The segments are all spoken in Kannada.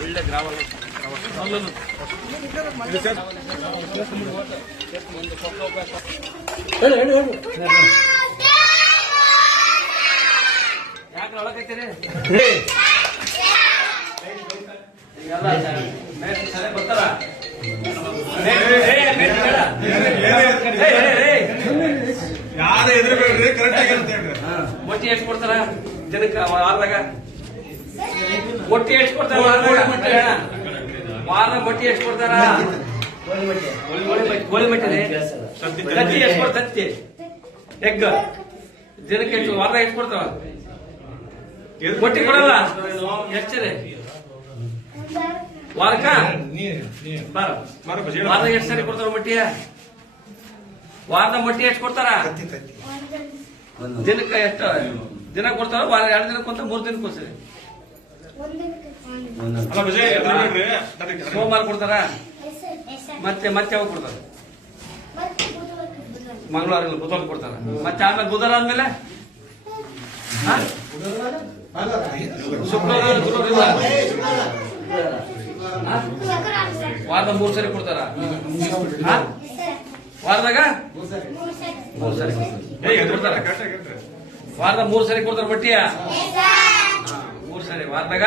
ಒಳ್ಳೆ ಗ್ರಾವಲ್ ಯಾಕೆ ಒಳಗೈತೀರಿ ಬರ್ತಾರ. ಯಾರು ಎದುರುಬೇಡ್ರಿ ಕರೆಕ್ಟ್ ಆಗಿ ಅಂತ ಹೇಳ್ರಿ. ಮೊಟ್ಟಿ ಎಷ್ಟು ಕೊಡ್ತಾರ? ಜನಕ್ಕೆ ವಾರದಾಗ ಮೊಟ್ಟಿ ಎಷ್ಟು ಕೊಡ್ತಾರ ವಾರ ಮೊಟ್ಟಿ ಎಷ್ಟು ಕೊಡ್ತಾರ? ಗೋಳಿ ಮಟ್ಟಿ ಗೋಳಿ ಮೊಟ್ಟಿ ತತ್ತಿ ಎಷ್ಟು ಕೊಡ್ತಾರ ತತ್ತಿ? ಎಗ್. ದಿನಕ್ಕೆ ಎಷ್ಟು ವಾರ ಎಷ್ಟು ಕೊಡ್ತಾವ? ಬೊಟ್ಟಿ ಕೊಡಲ್ಲ? ಎಷ್ಟು ರೀ ವಾರಕ್ಕ? ಬಾರ. ಮಾರ ಬಜೆ ವಾರದಾಗ ಎಷ್ಟು ಸರಿ ಕೊಡ್ತಾರ ಮೊಟ್ಟಿ ವಾರದ ಮೊಟ್ಟಿ ಎಷ್ಟು ಕೊಡ್ತಾರ? ದಿನಕ್ಕೆ ಎಷ್ಟು? ದಿನ ಕೊಡ್ತಾರ? ವಾರ ಎರಡು ದಿನಕ್ಕೊಂತ ಮೂರು ದಿನಕ್ಕೊಂದ್ಸರಿ. ಸೋಮವಾರ ಕೊಡ್ತಾರ. ಮತ್ತೆ ಮತ್ತೆ ಯಾವಾಗ ಕೊಡ್ತಾರ? ಮಂಗಳವಾರ ಬುಧವಾರ ಕೊಡ್ತಾರ. ಮತ್ತೆ ಆಮೇಲೆ ಬುಧವಾರ ಆದ್ಮೇಲೆ? ಹಾ? ಶುಕ್ರವಾರ ಗುರುವಾರ? ವಾರದ ಮೂರು ಸರಿ ಕೊಡ್ತಾರ? ಹಾ? ವಾರದಾಗ? ಮೂರು ಸರಿ ಕೊಡ್ತಾರ. ವಾರದ ಮೂರು ಸರಿ ಕೊಡ್ತಾರ ಬಟ್ಟಿಯ? ವಾರದಾಗ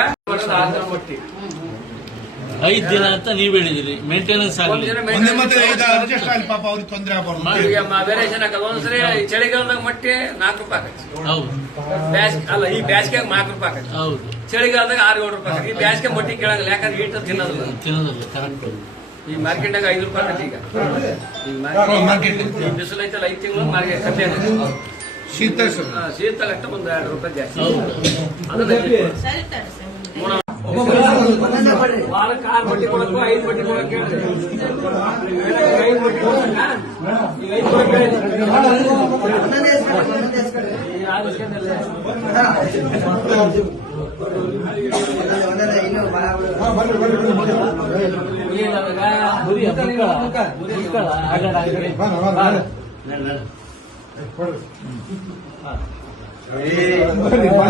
ಐದ್ ದಿನ ಅಂತ ನೀವ್ ಹೇಳಿದಿರಿ. ಮೇಂಟೆನೆನ್ಸ್ ಆಗಲಿ. ಒಂದೇ ಮತ್ತೆ ಇದು ಅಡ್ಜಸ್ಟ್ ಆಗಲಿ ಪಾಪ ಅವ್ರಿಗೆ ತೊಂದರೆ ಆಗಬಾರ್ದು. ಈಗ ವೇರಿಯೇಷನ್ ಆಗಲ್ಲ ಒಂದ್ಸರಿ ಚಳಿಗಾಲದಾಗ ಮಟ್ಟಿ ನಾಲ್ಕು ರೂಪಾಯಿ ಆಗತ್ತೆ ಹೌದು. ಬ್ಯಾಸ್ ಅಲ್ಲ ಈ ಬ್ಯಾಸ್ಗ್ಯಾಗ ನಾಲ್ಕು ರೂಪಾಯಿ ಆಗತ್ತೆ ಹೌದು. ಚಳಿಗಾಲದಾಗ ಆರು ಏಳು ರೂಪಾಯಿ ಆಗತ್ತೆ ಈ ಬ್ಯಾಸ್ಗೆ ಮಟ್ಟಿ ಕೇಳಲ್ಲ ಯಾಕಂದ್ರೆ ಹೀಟ್ ತಿನ್ನೋದಿಲ್ಲ. ತಿನ್ನೋದಿಲ್ಲ ಕರೆಕ್ಟ್ ಈ ಮಾರ್ಕೆಟ್ನಾಗ ಐದು ರೂಪಾಯಿ ಆಗತ್ತೆ ಈಗ. ಈ ಮಾರ್ಕೆಟ್ ಬಿಸಿಲೈತಲ್ಲ ಈ ಬಿಸಿಲು ಐತಲ್ಲ ಐದು ತಿಂಗಳು ಮಾರ್ಕೆಟ್ ಕಮ್ಮಿ ಶೀತಲ ಅಷ್ಟ ಒಂದು ಎರಡು ರೂಪಾಯಿ ಜಾಸ್ತಿ. ವಾರಕ್ಕೆ ಆರು ಬಟ್ಟಿ ಕೊಡಕ್ಕೂ ಐದು ಬಟ್ಟಿ ಕೊಡಕ್ಕೆ. ಐದು ಬಟ್ಟಿ ಕೊಡಕ್ಕ? ಈಗ ಐದು ಬಟ್ಟಿ ಹೇಳ್ರಿ. ಈ ಆರು ಇಸ್ಕೊಂಡಿಲ್ಲ. ಏನಾದಾಗ?